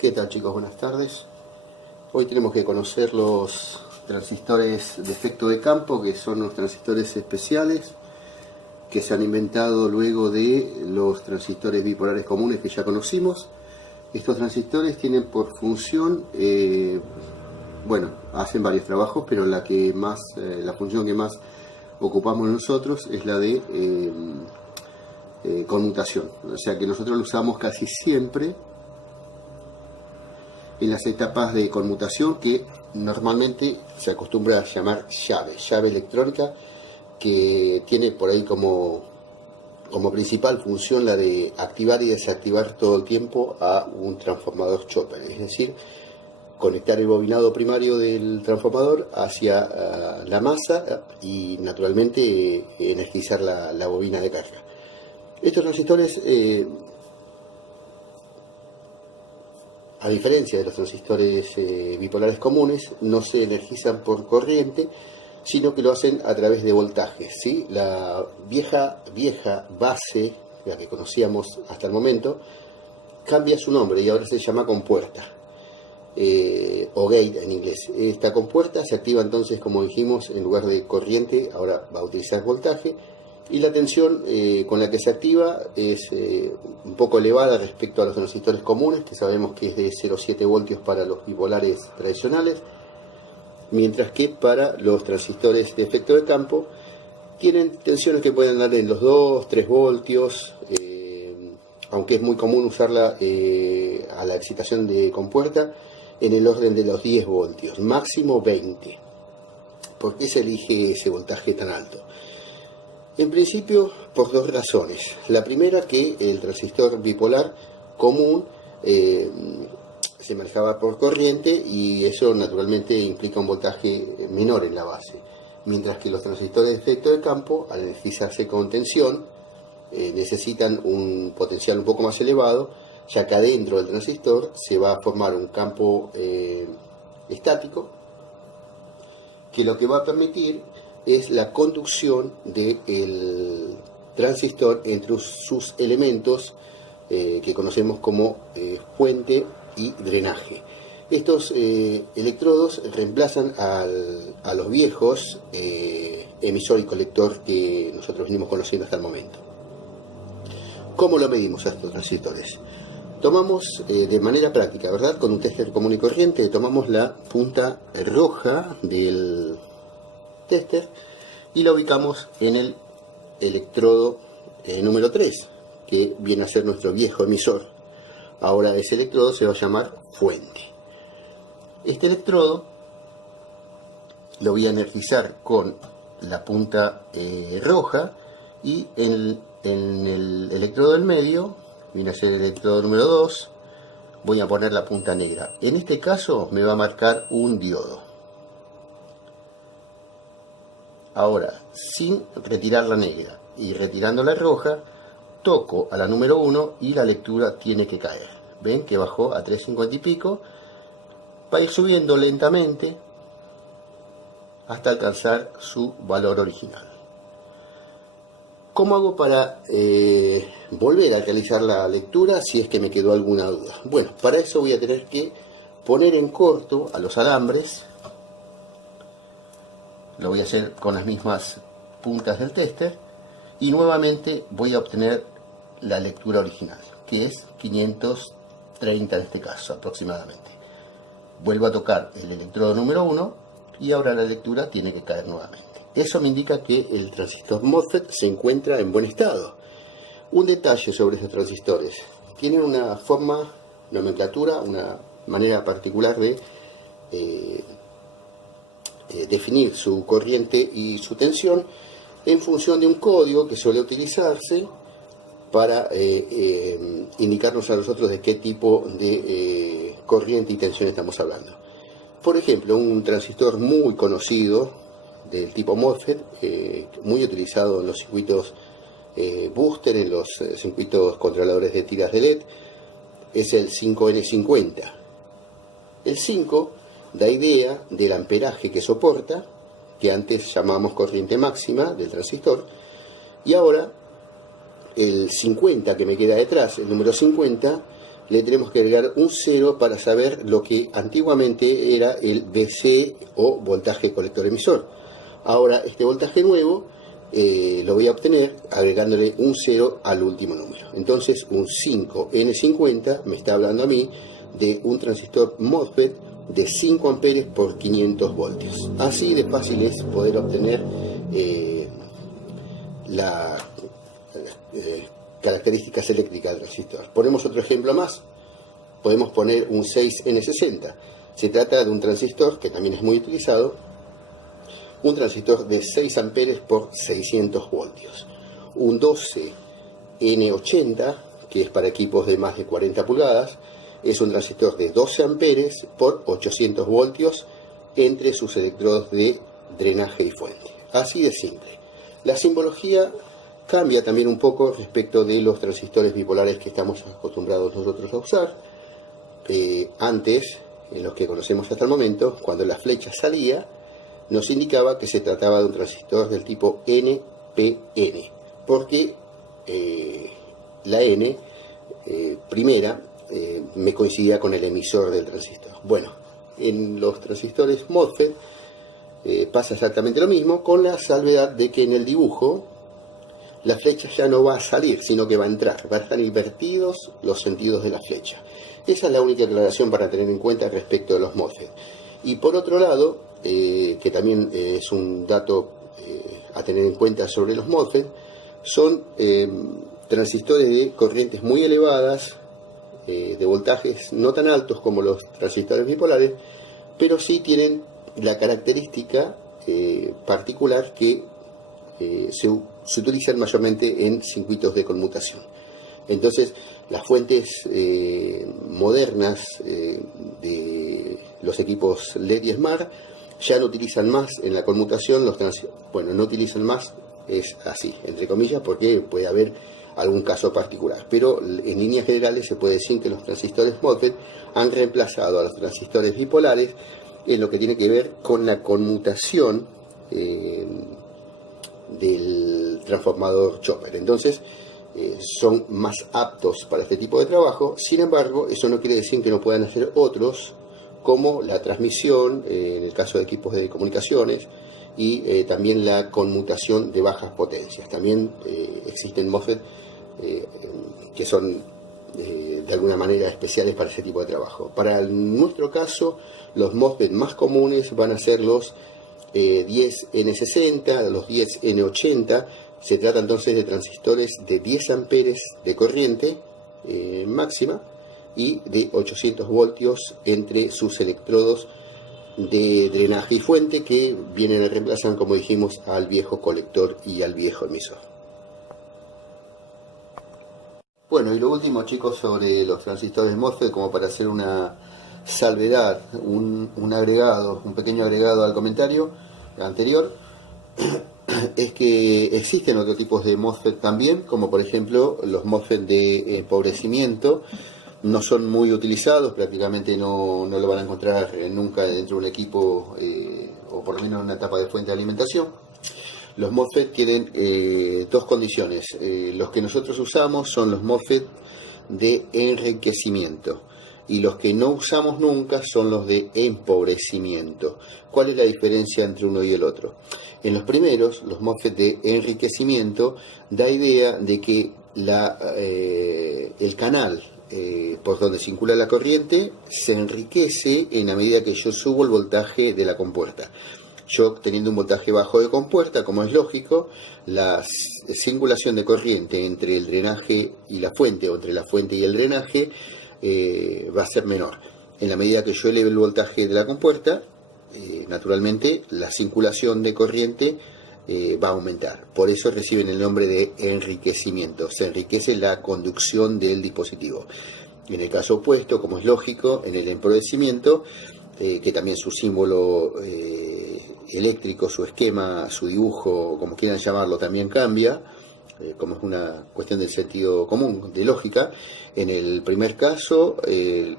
¿Qué tal, chicos? Buenas tardes. Hoy tenemos que conocer los transistores de efecto de campo, que son los transistores especiales que se han inventado luego de los transistores bipolares comunes que ya conocimos. Estos transistores tienen por función, hacen varios trabajos, pero la función que más ocupamos nosotros es la de conmutación. O sea que nosotros lo usamos casi siempre en las etapas de conmutación, que normalmente se acostumbra a llamar llave electrónica, que tiene por ahí como principal función la de activar y desactivar todo el tiempo a un transformador chopper, es decir, conectar el bobinado primario del transformador hacia la masa y naturalmente energizar la bobina de carga. Estos transistores, a diferencia de los transistores bipolares comunes, no se energizan por corriente, sino que lo hacen a través de voltajes, ¿sí? La vieja base, la que conocíamos hasta el momento, cambia su nombre y ahora se llama compuerta, o gate en inglés. Esta compuerta se activa entonces, como dijimos, en lugar de corriente, ahora va a utilizar voltaje, y la tensión con la que se activa es un poco elevada respecto a los transistores comunes, que sabemos que es de 0,7 voltios para los bipolares tradicionales, mientras que para los transistores de efecto de campo tienen tensiones que pueden dar en los 2-3 voltios, aunque es muy común usarla a la excitación de compuerta en el orden de los 10 voltios, máximo 20. ¿Por qué se elige ese voltaje tan alto? En principio, por dos razones. La primera, que el transistor bipolar común se manejaba por corriente y eso naturalmente implica un voltaje menor en la base, mientras que los transistores de efecto de campo, al energizarse con tensión, necesitan un potencial un poco más elevado, ya que adentro del transistor se va a formar un campo estático, que lo que va a permitir es la conducción del transistor entre sus elementos que conocemos como fuente y drenaje. Estos electrodos reemplazan a los viejos emisor y colector que nosotros venimos conociendo hasta el momento. ¿Cómo lo medimos a estos transistores? Tomamos de manera práctica, ¿verdad? Con un tester común y corriente, tomamos la punta roja del tester y la ubicamos en el electrodo número 3, que viene a ser nuestro viejo emisor. Ahora ese electrodo se va a llamar fuente. Este electrodo lo voy a energizar con la punta roja, y en el electrodo del medio, viene a ser el electrodo número 2, voy a poner la punta negra. En este caso me va a marcar un diodo. Ahora, sin retirar la negra y retirando la roja, toco a la número 1 y la lectura tiene que caer. Ven que bajó a 3,50 y pico, va a ir subiendo lentamente hasta alcanzar su valor original. ¿Cómo hago para volver a realizar la lectura si es que me quedó alguna duda? Bueno, para eso voy a tener que poner en corto a los alambres. Lo voy a hacer con las mismas puntas del tester y nuevamente voy a obtener la lectura original, que es 530 en este caso aproximadamente. Vuelvo a tocar el electrodo número 1 y ahora la lectura tiene que caer nuevamente. Eso me indica que el transistor MOSFET se encuentra en buen estado. Un detalle sobre estos transistores: tienen una forma, nomenclatura, una manera particular de definir su corriente y su tensión en función de un código que suele utilizarse para indicarnos a nosotros de qué tipo de corriente y tensión estamos hablando. Por ejemplo, un transistor muy conocido del tipo MOSFET, muy utilizado en los circuitos booster, en los circuitos controladores de tiras de LED, es el 5N50. El 5 da idea del amperaje que soporta, que antes llamábamos corriente máxima del transistor, y ahora el 50 que me queda detrás, el número 50, le tenemos que agregar un 0 para saber lo que antiguamente era el VC o voltaje colector emisor. Ahora este voltaje nuevo lo voy a obtener agregándole un 0 al último número. Entonces un 5N50 me está hablando a mí de un transistor MOSFET de 5 amperes por 500 voltios. Así de fácil es poder obtener las características eléctricas del transistor. Ponemos otro ejemplo más. Podemos poner un 6N60. Se trata de un transistor que también es muy utilizado, un transistor de 6 amperes por 600 voltios. Un 12N80, que es para equipos de más de 40 pulgadas, es un transistor de 12 amperes por 800 voltios entre sus electrodos de drenaje y fuente. Así de simple. La simbología cambia también un poco respecto de los transistores bipolares que estamos acostumbrados nosotros a usar. Antes, en los que conocemos hasta el momento, cuando la flecha salía, nos indicaba que se trataba de un transistor del tipo NPN, porque la N primera me coincidía con el emisor del transistor. Bueno, en los transistores MOSFET pasa exactamente lo mismo, con la salvedad de que en el dibujo la flecha ya no va a salir, sino que va a entrar, va a estar invertidos los sentidos de la flecha. Esa es la única aclaración para tener en cuenta respecto de los MOSFET. Y por otro lado, que también es un dato a tener en cuenta sobre los MOSFET, son transistores de corrientes muy elevadas, de voltajes no tan altos como los transistores bipolares, pero sí tienen la característica particular que se utilizan mayormente en circuitos de conmutación. Entonces, las fuentes modernas de los equipos LED y Smart ya no utilizan más en la conmutación no utilizan más, es así, entre comillas, porque puede haber algún caso particular, pero en líneas generales se puede decir que los transistores MOSFET han reemplazado a los transistores bipolares en lo que tiene que ver con la conmutación del transformador chopper. Entonces son más aptos para este tipo de trabajo. Sin embargo, eso no quiere decir que no puedan hacer otros, como la transmisión en el caso de equipos de comunicaciones, y también la conmutación de bajas potencias. También existen MOSFET que son de alguna manera especiales para ese tipo de trabajo. Para nuestro caso, los MOSFET más comunes van a ser los 10N60, los 10N80. Se trata entonces de transistores de 10 amperes de corriente máxima y de 800 voltios entre sus electrodos de drenaje y fuente, que vienen a reemplazar, como dijimos, al viejo colector y al viejo emisor. Bueno, y lo último, chicos, sobre los transistores MOSFET, como para hacer una salvedad, un agregado, un pequeño agregado al comentario anterior, es que existen otros tipos de MOSFET también, como por ejemplo los MOSFET de empobrecimiento. No son muy utilizados, prácticamente no lo van a encontrar nunca dentro de un equipo, o por lo menos en una etapa de fuente de alimentación. Los MOSFET tienen dos condiciones. Los que nosotros usamos son los MOSFET de enriquecimiento, y los que no usamos nunca son los de empobrecimiento. ¿Cuál es la diferencia entre uno y el otro? En los primeros, los MOSFET de enriquecimiento, da idea de que el canal por donde circula la corriente se enriquece en la medida que yo subo el voltaje de la compuerta. Yo, teniendo un voltaje bajo de compuerta, como es lógico, la circulación de corriente entre el drenaje y la fuente, o entre la fuente y el drenaje, va a ser menor. En la medida que yo eleve el voltaje de la compuerta, naturalmente la circulación de corriente va a aumentar. Por eso reciben el nombre de enriquecimiento. Se enriquece la conducción del dispositivo. En el caso opuesto, como es lógico, en el empobrecimiento, que también su símbolo eléctrico, su esquema, su dibujo, como quieran llamarlo, también cambia, como es una cuestión del sentido común, de lógica. En el primer caso, el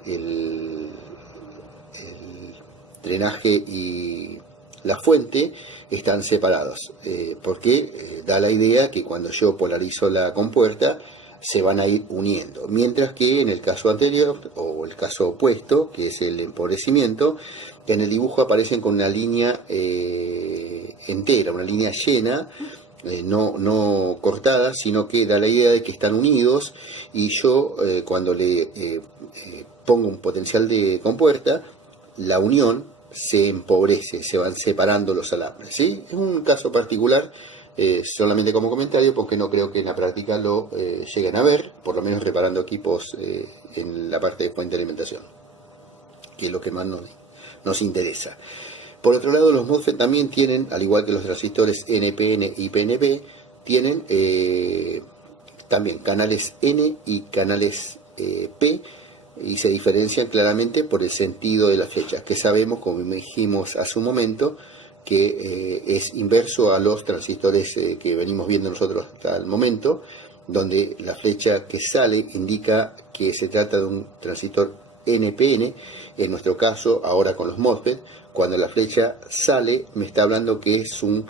drenaje y la fuente están separados, porque da la idea que cuando yo polarizo la compuerta, se van a ir uniendo. Mientras que en el caso anterior, o el caso opuesto, que es el empobrecimiento, en el dibujo aparecen con una línea entera, una línea llena, no cortada, sino que da la idea de que están unidos, y yo cuando le pongo un potencial de compuerta, la unión se empobrece, se van separando los alambres, ¿sí? Es un caso particular, solamente como comentario, porque no creo que en la práctica lo lleguen a ver, por lo menos reparando equipos en la parte de fuente de alimentación, que es lo que más nos interesa. Por otro lado, los MOSFET también tienen, al igual que los transistores NPN y PNP, tienen también canales N y canales P, y se diferencian claramente por el sentido de las flechas, que sabemos, como dijimos hace un momento, que es inverso a los transistores que venimos viendo nosotros hasta el momento, donde la flecha que sale indica que se trata de un transistor NPN. En nuestro caso, ahora con los MOSFET, cuando la flecha sale, me está hablando que es un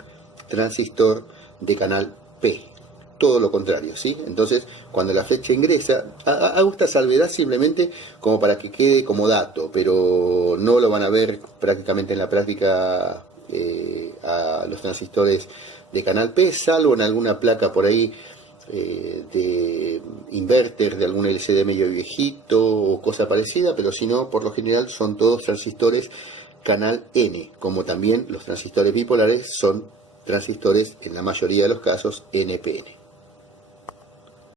transistor de canal P. Todo lo contrario, ¿sí? Entonces, cuando la flecha ingresa, hago esta salvedad simplemente como para que quede como dato, pero no lo van a ver prácticamente en la práctica a los transistores de canal P, salvo en alguna placa por ahí de inverter de algún LCD medio viejito o cosa parecida, pero si no, por lo general son todos transistores canal N, como también los transistores bipolares son transistores, en la mayoría de los casos, NPN.